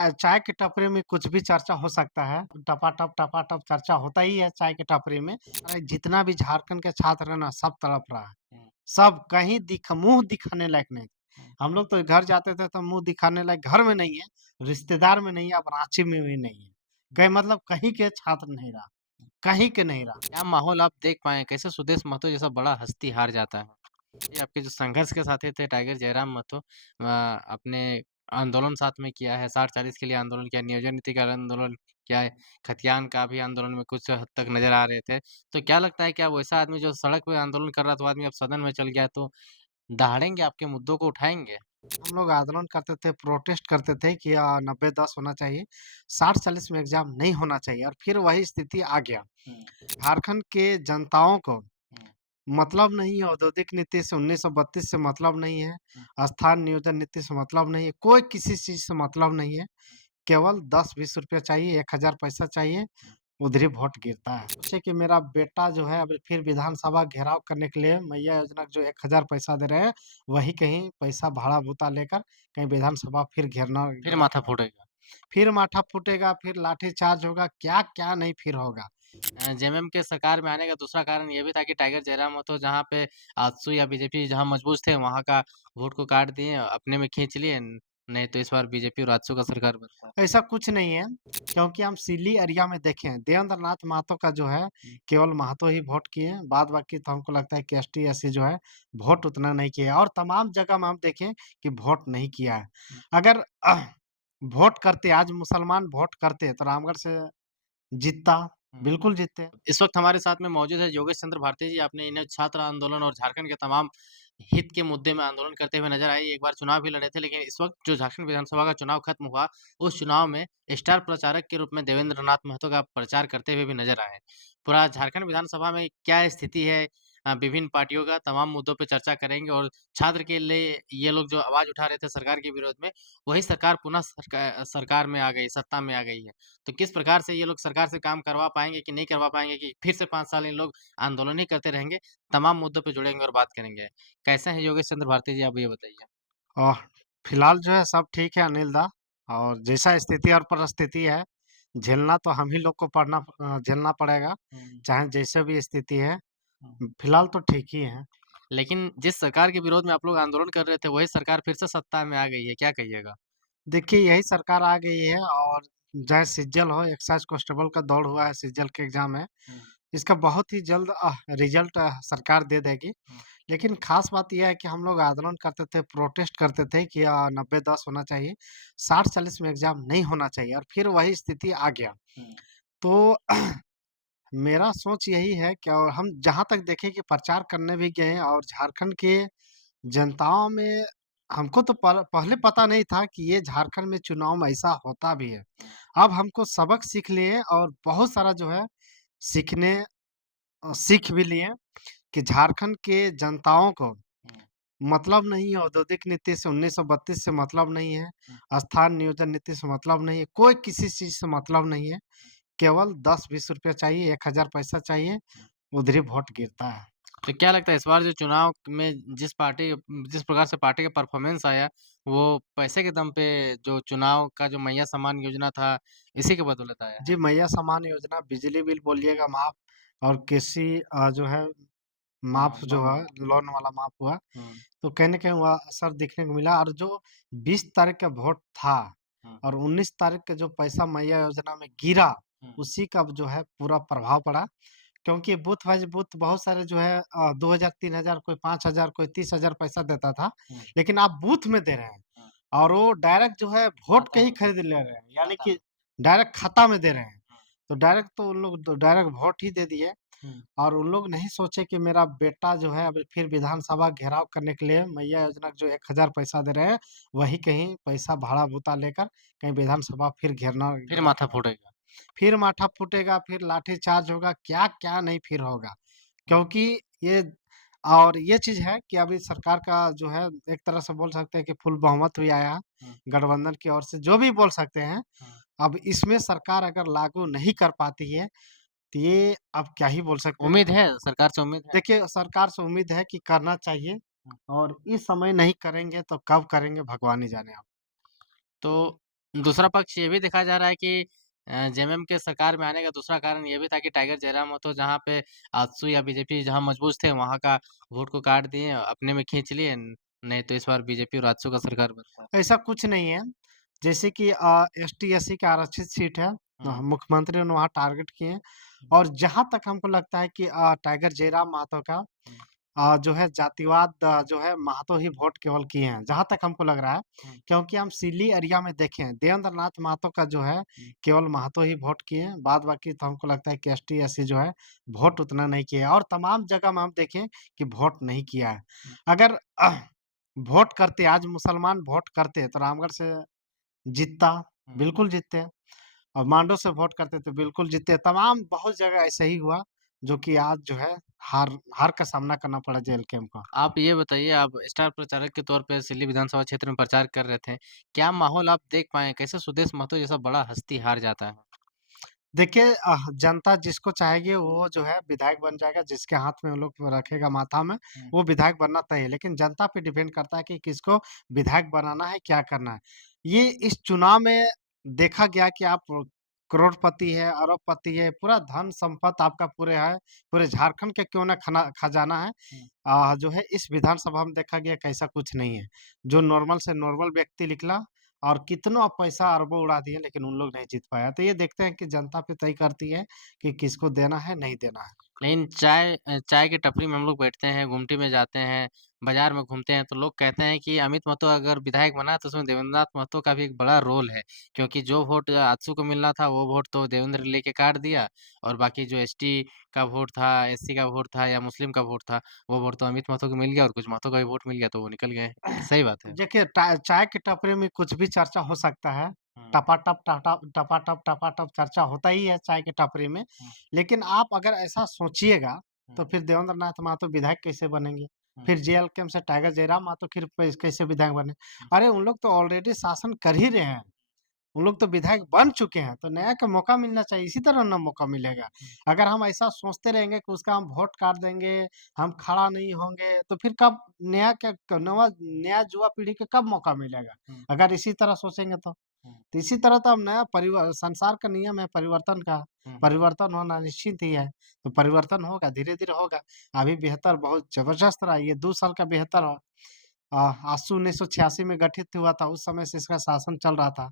चाय की टपरी में कुछ भी चर्चा हो सकता है। टपा-टप चर्चा होता ही है चाय की टपरी में। अरे जितना भी झारखंड के छात्र हैं ना, सब तड़प रहा है। हुँ, सब कहीं मुँह दिखाने लायक नहीं। हुँ, हम लोग तो घर जाते थे तो मुँह दिखाने लायक घर में नहीं है, रिश्तेदार में नहीं है, अब रांची में भी नहीं है। हुँ, कहीं मतलब कहीं के छात्र नहीं रहा, हुँ। कहीं के नहीं रहा। क्या माहौल आप देख पाएँ? कैसे सुदेश महतो जैसा बड़ा हस्ती हार जाता है? ये आपके जो संघर्ष के साथी थे टाइगर जयराम महतो आपने आंदोलन साथ में किया है, 60-40 के लिए आंदोलन किया, नियोजन नीति का आंदोलन किया है, खतियान का भी आंदोलन में कुछ हद तक नज़र आ रहे थे। तो क्या लगता है क्या वैसा आदमी जो सड़क पे आंदोलन कर रहा था, वो आदमी अब सदन में चल गया तो दहाड़ेंगे आपके मुद्दों को उठाएँगे? हम लोग आंदोलन करते थे, प्रोटेस्ट करते थे कि 90-10 होना चाहिए, 60-40 में एग्ज़ाम नहीं होना चाहिए और फिर वही स्थिति आ गया। हुँ, झारखंड के जनताओं को हुँ, मतलब नहीं है, औद्योगिक नीति से 1932 से मतलब नहीं है, हुँ, स्थान नियोजन नीति से मतलब नहीं है, कोई किसी चीज़ से मतलब नहीं है। केवल 10-20 रुपया चाहिए, 1000 पैसा चाहिए, हुँ, उधर ही वोट गिरता है। सोचे कि मेरा बेटा जो है अभी फिर विधानसभा घेराव करने के लिए मैया योजना का जो 1000 पैसा दे रहे हैं, वही कहीं पैसा भाड़ा-भूता लेकर कहीं विधानसभा फिर घेरना फिर माथा फोड़ेगा। फिर माठा फूटेगा, फिर लाठीचार्ज होगा, क्या-क्या नहीं फिर होगा। जेएमएम के सरकार में आने का दूसरा कारण ये भी था कि टाइगर जयराम महतो जहाँ पे आजसू या बीजेपी जहाँ मजबूत थे, वहाँ का वोट को काट दिए, अपने में खींच लिए। नहीं तो इस बार बीजेपी और आजसू का सरकार बनता। ऐसा कुछ नहीं है, क्योंकि हम सिली एरिया में देखे हैं, देवेंद्र नाथ महतो का जो है, हुँ, केवल महतो ही वोट किए हैं, बाद बाकी तो हमको लगता है कि एसटी, एससी जो है, वोट उतना नहीं किया है और तमाम जगह में हम देखें कि वोट नहीं किया है। हुँ, अगर वोट करते, आज मुसलमान वोट करते, तो रामगढ़ से जीतता, हुँ। बिल्कुल जीतते। इस वक़्त हमारे साथ में मौजूद है योगेश चंद्र भारती जी। आपने इन्हें छात्र आंदोलन और झारखंड के तमाम हित के मुद्दे में आंदोलन करते हुए नज़र आए। एक बार चुनाव भी लड़े थे, लेकिन इस वक़्त जो झारखंड विधानसभा का चुनाव खत्म हुआ, उस चुनाव में स्टार प्रचारक के रूप में देवेंद्र नाथ महतो का प्रचार करते हुए भी नज़र आए। पूरा झारखंड विधानसभा में क्या स्थिति है विभिन्न पार्टियों का तमाम मुद्दों पे चर्चा करेंगे और छात्र के लिए ये लोग जो आवाज़ उठा रहे थे सरकार के विरोध में, वही सरकार पुनः सरकार में आ गई, सत्ता में आ गई है। तो किस प्रकार से ये लोग सरकार से काम करवा पाएँगे कि नहीं करवा पाएँगे कि फिर से 5 साल इन लोग आंदोलन ही करते रहेंगे, तमाम मुद्दों पे जुड़ेंगे और बात करेंगे। कैसे हैं योगेश चंद्र भारती जी, आप ये बताइए? और फिलहाल जो है सब ठीक है अनिल दा और जैसा स्थिति और परिस्थिति है, झेलना तो हम ही लोग को झेलना पड़ेगा, हुँ, चाहे जैसे भी स्थिति है। हुँ। फिलहाल तो ठीक ही है। लेकिन जिस सरकार के विरोध में आप लोग आंदोलन कर रहे थे, वही सरकार फिर से सत्ता में आ गई है, क्या कहिएगा? देखिए यही सरकार आ गई है और चाहे सीजल हो, एक्साइज कांस्टेबल का दौड़ हुआ है, सीजल के एग्ज़ाम है। हुँ, इसका बहुत ही जल्द रिज़ल्ट सरकार दे देगी। हुँ, लेकिन ख़ास बात ये है कि हम लोग आंदोलन करते थे, प्रोटेस्ट करते थे कि 90-10 होना चाहिए, 60-40 में एग्ज़ाम नहीं होना चाहिए और फिर वही स्थिति आ गया। हुँ, तो मेरा सोच यही है कि और हम जहाँ तक देखें कि प्रचार करने भी गए और झारखंड के जनताओं में हमको तो पहले पता नहीं था कि ये झारखंड में चुनाव में ऐसा होता भी है। हुँ, अब हमको सबक सीख लिए और बहुत सारा जो है सीखने सीख भी लिए कि झारखंड के जनताओं को हुँ, मतलब नहीं है, औद्योगिक नीति से 1932 से मतलब नहीं है, हुँ। स्थान नियोजन नीति से मतलब नहीं है, कोई किसी चीज़ से मतलब नहीं है। केवल 10-20 रुपया चाहिए, 1000 पैसा चाहिए, उधर ही वोट गिरता है। तो क्या लगता है इस बार जो चुनाव में जिस प्रकार से पार्टी का परफॉर्मेंस आया, वो पैसे के दम पे जो चुनाव का जो मैया सम्मान योजना था, इसी की बदौलत आया जी, है? मैया सम्मान योजना, बिजली बिल बोलिएगा माफ़ और कृषि जो है हाँ, माफ़ जो लोन है, वाला। लोन वाला माफ़ हुआ। हुँ, तो कहीं न कहीं वह असर दिखने को मिला और जो 20 तारीख का वोट था हुँ, और 19 तारीख का जो पैसा मैया योजना में गिरा, हुँ, उसी का जो है पूरा प्रभाव पड़ा। क्योंकि बूथ वाइज़ बूथ बहुत सारे जो है 2000, 3000 कोई 5000 कोई 30,000 पैसा देता था। हुँ, लेकिन आप बूथ में दे रहे हैं हुँ, और वो डायरेक्ट जो है वोट के खाता ही में खरीद ले रहे हैं। यानी खाता कि में। डायरेक्ट खाता में दे रहे हैं। हुँ, तो डायरेक्ट तो उन लोग तो डायरेक्ट वोट ही दे दिए हुँ, और उन लोग नहीं सोचे कि मेरा बेटा जो है अभी फिर विधानसभा घेराव करने के लिए मैया योजना का जो 1000 पैसा दे रहे हैं, वही कहीं पैसा भाड़ा-भूता लेकर कहीं विधानसभा फिर घेरना फिर माथा फोड़ेगा। फिर माठा फूटेगा, फिर लाठीचार्ज होगा, क्या-क्या नहीं फिर होगा। हुँ, क्योंकि ये और ये चीज़ है कि अभी सरकार का जो है एक तरह से बोल सकते हैं कि फुल बहुमत भी आया है, हुँ, गठबंधन की ओर से, जो भी बोल सकते हैं। हुँ, अब इसमें सरकार अगर लागू नहीं कर पाती है, तो ये अब क्या ही बोल सकते हैं। उम्मीद है सरकार से उम्मीद है? देखिए, सरकार से उम्मीद है कि करना चाहिए हुँ, और इस समय नहीं करेंगे तो कब करेंगे भगवान ही जाने अब। तो दूसरा पक्ष ये भी देखा जा रहा है कि जेएमएम के सरकार में आने का दूसरा कारण ये भी था कि टाइगर जयराम महतो जहाँ पे आजसू या बीजेपी जहाँ मजबूत थे, वहाँ का वोट को काट दिए, अपने में खींच लिए। नहीं तो इस बार बीजेपी और आजसू का सरकार बनता। ऐसा कुछ नहीं है। जैसे कि एसटी-एससी का आरक्षित सीट है, हुँ, मुख्यमंत्री ने वहाँ टारगेट किए हैं हुँ, और जहाँ तक हमको लगता है कि टाइगर जयराम महतो का हुँ, जो है जातिवाद जो है महतो ही वोट केवल किए हैं, जहाँ तक हमको लग रहा है। हुँ, क्योंकि हम सिल्ली एरिया में देखें, देवेंद्र नाथ महतो का जो है हुँ, केवल महतो ही वोट किए हैं, बाद बाकी तो हमको लगता है कि एसटी-एससी जो है वोट उतना नहीं किया है और तमाम जगह में हम देखें कि वोट नहीं किया है। हुँ, अगर वोट करते आज मुसलमान वोट करते तो रामगढ़ से जीतता, हुँ। बिल्कुल जीतते और मांडो से वोट करते तो बिल्कुल जीतते। तमाम बहुत जगह ऐसे ही हुआ जो कि आज जो है हार हार का सामना करना पड़ा जेल कैंप का। आप ये बताइए, आप स्टार प्रचारक के तौर पे सिल्ली विधानसभा क्षेत्र में प्रचार कर रहे थे। क्या माहौल आप देख पाएँ? कैसे सुदेश महतो जैसा बड़ा हस्ती हार जाता है? देखिए जनता जिसको चाहेगी वो जो है विधायक बन जाएगा, जिसके हाथ में वो लोग रखेगा माथा में, हुँ, वो विधायक बनना तय है। लेकिन जनता पे डिपेंड करता है कि किसको विधायक बनाना है, क्या करना है। ये इस चुनाव में देखा गया कि आप करोड़पति है, अरबपति है, पूरा धन-संपत्ति आपका पूरे है, पूरे झारखंड के क्यों ना खजाना है। हुँ, जो है इस विधानसभा में देखा गया कि ऐसा कुछ नहीं है। जो नॉर्मल से नॉर्मल व्यक्ति निकला और कितना पैसा अरबों उड़ा दिए लेकिन उन लोग नहीं जीत पाया। तो ये देखते हैं कि जनता फिर तय करती है कि किसको देना है, नहीं देना है। लेकिन चाय की टपरी में हम लोग बैठते हैं, गुमटी में जाते हैं, बाज़ार में घूमते हैं, तो लोग कहते हैं कि अमित महतो अगर विधायक बना तो उसमें देवेंद्रनाथ महतो का भी एक बड़ा रोल है। क्योंकि जो वोट आजसू को मिलना था, वो वोट तो देवेंद्र लेके काट दिया और बाकी जो एसटी का वोट था, एससी का वोट था या मुस्लिम का वोट था, वो वोट तो अमित महतो को मिल गया और कुछ महतो का भी वोट मिल गया, तो वो निकल गए। सही बात है। देखिए चाय की टपरी में कुछ भी चर्चा हो सकता है। हुँ, टपाटप टाटा टपाटप टपाटप चर्चा होता ही है चाय की टपरी में। हुँ, लेकिन आप अगर ऐसा सोचिएगा हुँ, तो फिर देवेंद्र नाथ महतो विधायक कैसे बनेंगे? हुँ, फिर जेएल कैंप से टाइगर जयराम महतो फिर कैसे विधायक बने? हुँ, अरे उन लोग तो ऑलरेडी शासन कर ही रहे हैं। उन लोग तो विधायक बन चुके हैं, तो नया का मौका मिलना चाहिए, इसी तरह ना मौका मिलेगा। हुँ, अगर हम ऐसा सोचते रहेंगे कि उसका हम वोट काट देंगे, हम खड़ा नहीं होंगे, तो फिर कब नया क्या क नवा नया युवा पीढ़ी को कब मौका मिलेगा? हुँ, अगर इसी तरह सोचेंगे तो। हुँ, तो इसी तरह तो हम नया संसार का नियम है परिवर्तन का, हुँ। परिवर्तन होना निश्चित ही है, तो परिवर्तन होगा, धीरे-धीरे होगा। अभी बेहतर बहुत ज़बरदस्त रहा, ये 2 साल का बेहतर आसू 1986 में गठित हुआ था, उस समय से इसका शासन चल रहा था।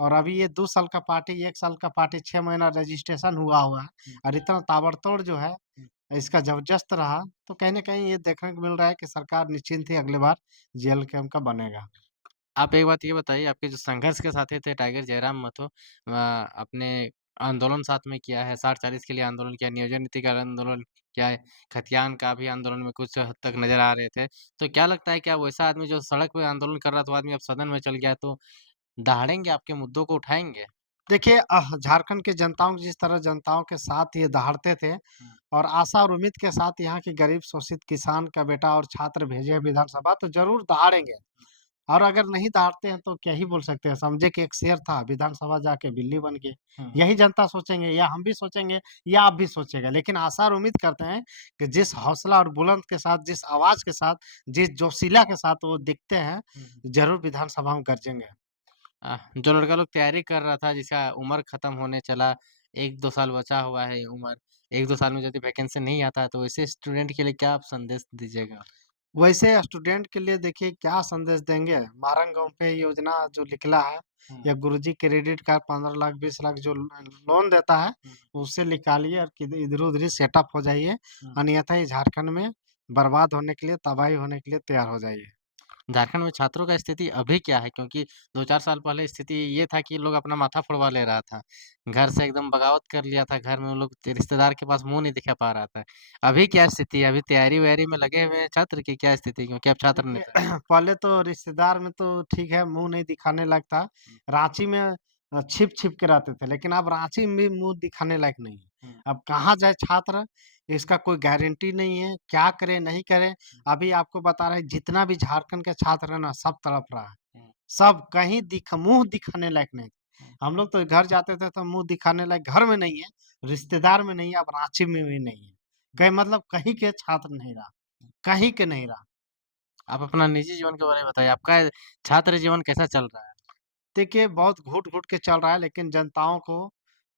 और अभी ये 2 साल का पार्टी, 1 साल का पार्टी 6 महीना रजिस्ट्रेशन हुआ हुआ है हुँ, और इतना ताबड़तोड़ जो है, हुँ। इसका ज़बरदस्त रहा, तो कहीं न कहीं ये देखने को मिल रहा है कि सरकार निश्चिंत ही अगली बार जेल कैंप का बनेगा। आप एक बात ये बताइए, आपके जो संघर्ष के साथी थे टाइगर जयराम महतो आपने आंदोलन साथ में किया है, 60-40 के लिए आंदोलन किया, नियोजन नीति का आंदोलन किया है, खतियान का भी आंदोलन में कुछ हद तक नज़र आ रहे थे। तो क्या लगता है क्या वैसा आदमी जो सड़क पे आंदोलन कर रहा था, वो आदमी अब सदन में चल गया तो दहाड़ेंगे, आपके मुद्दों को उठाएँगे? देखिए झारखंड के जनताओं जिस तरह जनताओं के साथ ये दहाड़ते थे हुँ, और आशा और उम्मीद के साथ यहाँ के गरीब शोषित किसान का बेटा और छात्र भेजे हैं विधानसभा, तो ज़रूर दहाड़ेंगे। और अगर नहीं दहाड़ते हैं तो क्या ही बोल सकते हैं, समझे कि एक शेर था, विधानसभा जाके बिल्ली बन गए। हुँ। यही जनता सोचेंगे या हम भी सोचेंगे या आप भी सोचेंगे। लेकिन आशा और उम्मीद करते हैं कि जिस हौसला और बुलंद के साथ, जिस आवाज़ के साथ, जिस जोशीला के साथ वो दिखते हैं, हुँ, हुँ। ज़रूर विधानसभा में गरजेंगे। जो लड़का लोग तैयारी कर रहा था, जिसका उम्र खत्म होने चला, 1-2 साल बचा हुआ है उम्र, 1-2 साल में यदि वैकेंसी नहीं आता है, तो ऐसे स्टूडेंट के लिए क्या आप संदेश दीजिएगा? वैसे स्टूडेंट के लिए देखिए क्या संदेश देंगे? मारंग गाँव पे योजना जो निकला है हुँ, या गुरुजी क्रेडिट कार्ड 15 लाख 20 लाख जो लोन देता है, हुँ, उससे निकालिए और इधर-उधर सेटअप हो जाइए। हुँ। अन्यथा ये झारखंड में बर्बाद होने के लिए, तबाही होने के लिए तैयार हो जाइए। झारखंड में छात्रों का स्थिति अभी क्या है? क्योंकि 2-4 साल पहले स्थिति ये था कि लोग अपना माथा फोड़वा ले रहा था। घर से एकदम बगावत कर लिया था, घर में वो लोग रिश्तेदार के पास मुँह नहीं दिखा पा रहा था। अभी क्या स्थिति है? अभी तैयारी-वैयारी में लगे हुए हैं छात्र की क्या स्थिति है? क्योंकि आप छात्र देखिए नेता हैं। पहले तो रिश्तेदार में तो ठीक है, मुँह नहीं दिखाने लायक था। हुँ, राँची में छिप-छिप के रहते थे, लेकिन अब राँची में भी मुँह दिखाने लायक नहीं है। हुँ, अब कहाँ जाए छात्र, इसका कोई गारंटी नहीं है, क्या करे, नहीं करे। हुँ, अभी आपको बता रहे हैं जितना भी झारखंड के छात्र हैं ना, सब तड़प रहा है। हुँ, सब कहीं मुँह दिखाने लायक नहीं। हुँ, हम लोग तो घर जाते थे तो मुँह दिखाने लायक घर में नहीं है, रिश्तेदार में नहीं है, अब राँची में भी नहीं है। हुँ, कहीं मतलब कहीं के छात्र नहीं रहा, हुँ। कहीं के नहीं रहा। आप अपना निजी जीवन के बारे में बताइए, आपका छात्र जीवन कैसा चल रहा है? देखिए बहुत घुट-घुट के चल रहा है लेकिन जनताओं को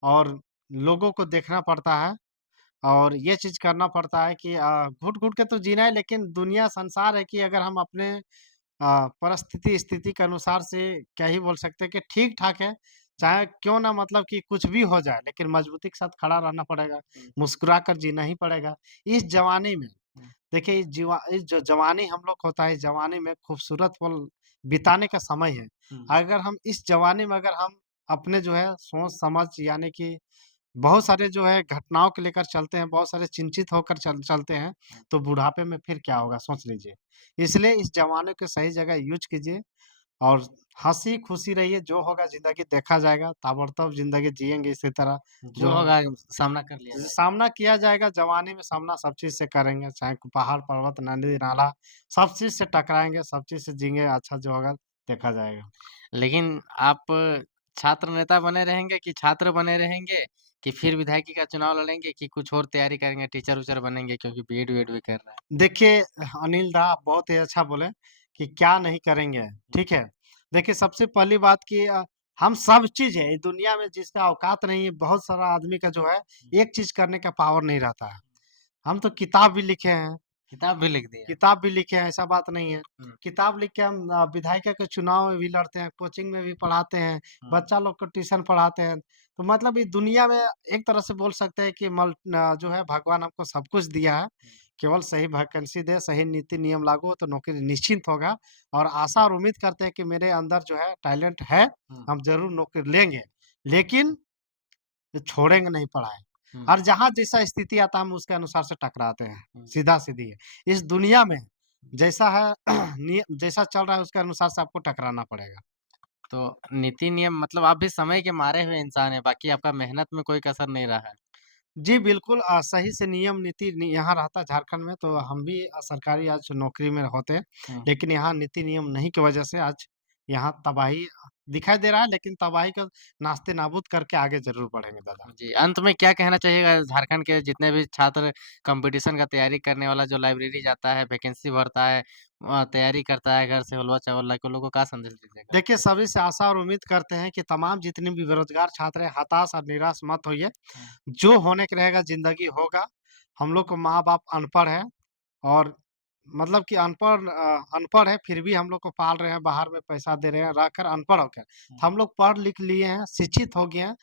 और लोगों को देखना पड़ता है और ये चीज़ करना पड़ता है कि घुट-घुट के तो जीना है लेकिन दुनिया संसार है कि अगर हम अपने परिस्थिति स्थिति के अनुसार से क्या ही बोल सकते हैं कि ठीक-ठाक है, चाहे क्यों ना मतलब कि कुछ भी हो जाए लेकिन मजबूती के साथ खड़ा रहना पड़ेगा, मुस्कुरा कर जीना ही पड़ेगा। इस जवानी में देखिए इस जो जवानी हम लोग होता है, इस जवानी में खूबसूरत पल बिताने का समय है। अगर हम इस जवानी में अगर हम अपने जो है सोच-समझ यानी कि बहुत सारे जो है घटनाओं को लेकर चलते हैं, बहुत सारे चिंतित होकर चलते हैं, तो बुढ़ापे में फिर क्या होगा सोच लीजिए। इसलिए इस जमाने को सही जगह यूज़ कीजिए और हँसी-खुशी रहिए, जो होगा ज़िंदगी देखा जाएगा, ताबड़तोड़ ज़िंदगी जिएँगे इसी तरह जो जो होगा सामना कर लिया जाएगा। सामना किया जाएगा, जवानी में सामना सब चीज़ से करेंगे, चाहे पहाड़, पर्वत, नदी-नाला सब चीज़ से टकराएँगे, सब चीज़ से जीएँगे, अच्छा जो होगा देखा जाएगा। लेकिन आप छात्र नेता बने रहेंगे कि छात्र बने रहेंगे कि फिर विधायकी का चुनाव लड़ेंगे कि कुछ और तैयारी करेंगे, टीचर-उचर बनेंगे क्योंकि बीएड-वीएड भी कर रहे हैं? देखिए, अनिल दा आप बहुत ही अच्छा बोले कि क्या नहीं करेंगे, ठीक है? देखिए, सबसे पहली बात कि हम सब चीज़ है, इस दुनिया में जिसका औकात नहीं है, बहुत सारा आदमी का जो है, एक चीज़ करने का पावर नहीं रहता है। हम तो किताब भी लिखे हैं, किताब भी लिख दिया। किताब भी लिखे हैं, ऐसा बात नहीं है। हुँ, किताब लिख के हम विधायिका के चुनाव में भी लड़ते हैं, कोचिंग में भी पढ़ाते हैं, हुँ। बच्चा लोग को ट्यूशन पढ़ाते हैं। तो मतलब इस दुनिया में एक तरह से बोल सकते हैं कि जो है भगवान हमको सब कुछ दिया है। केवल सही वैकेंसी दे, सही नीति नियम लागू हो तो नौकरी निश्चिंत होगा और आशा और उम्मीद करते हैं कि मेरे अंदर जो है टैलेंट है, हुँ, हम ज़रूर नौकरी लेंगे। लेकिन ये छोड़ेंगे नहीं पढ़ाई हुँ, और जहाँ जैसा स्थिति आता है हम उसके अनुसार से टकराते हैं, हुँ। सीधा-सीधी है। इस दुनिया में जैसा है जैसा चल रहा है उसके अनुसार से आपको टकराना पड़ेगा। तो नीति नियम मतलब आप भी समय के मारे हुए इंसान हैं, बाकी आपका मेहनत में कोई कसर नहीं रहा है। जी, बिल्कुल सही से नियम नीति यहाँ रहता झारखंड में तो हम भी सरकारी आज नौकरी में होते, हुँ। लेकिन यहाँ नीति नियम नहीं की वजह से आज यहाँ तबाही दिखाई दे रहा है लेकिन तबाही को नास्ते-नाबूद करके आगे ज़रूर बढ़ेंगे दादा। जी, अंत में क्या कहना चाहिएगा झारखंड के जितने भी छात्र कॉम्पिटिशन का तैयारी करने वाला जो लाइब्रेरी जाता है, वैकेंसी भरता है तैयारी करता है घर से हलवा-चवल्ला के लोगों को क्या संदेश दीजिएगा? देखिए, सभी से आशा और उम्मीद करते हैं कि तमाम जितने भी बेरोज़गार छात्र हैं, हताश और निराश मत होइए। हुँ, जो होने के रहेगा ज़िंदगी होगा। हम लोग को माँ-बाप अनपढ़ हैं और मतलब कि अनपढ़ है फिर भी हम लोग को पाल रहे हैं, बाहर में पैसा दे रहे हैं, रहकर अनपढ़ होकर। हुँ, तो हम लोग पढ़ लिख लिए हैं, शिक्षित हो गए हैं,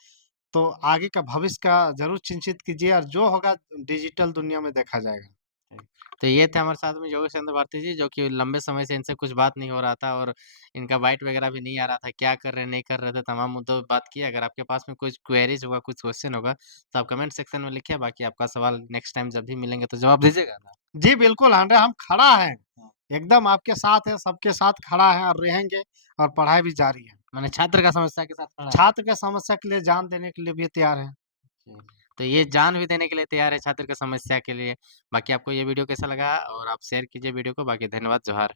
तो आगे का भविष्य का ज़रूर चिंतित कीजिए और जो होगा डिजिटल दुनिया में देखा जाएगा। ठीक। तो ये थे हमारे साथ में योगेश चंद्र भारती जी, जो कि लंबे समय से इनसे कुछ बात नहीं हो रहा था और इनका बाइट वगैरह भी नहीं आ रहा था, क्या कर रहे हैं, नहीं कर रहे थे, तमाम मुद्दों पे बात की। अगर आपके पास में कुछ क्वेरीज़ होगा, कुछ क्वेश्चन होगा, तो आप कमेंट सेक्शन में लिखिए, बाकी आपका सवाल नेक्स्ट टाइम जब भी मिलेंगे तो जवाब दीजिएगा ना? जी, बिल्कुल, हम खड़ा हैं, हाँ। एकदम आपके साथ हैं, सबके साथ खड़ा है और रहेंगे और पढ़ाई भी जारी है। माने छात्र का समस्या के साथ खड़ा है। छात्र के समस्या के लिए जान देने के लिए भी तैयार हैं। जी। तो ये जान भी देने के लिए तैयार है छात्र की समस्या के लिए। बाकी आपको ये वीडियो कैसा लगा और आप शेयर कीजिए वीडियो को। बाकी धन्यवाद, जोहार।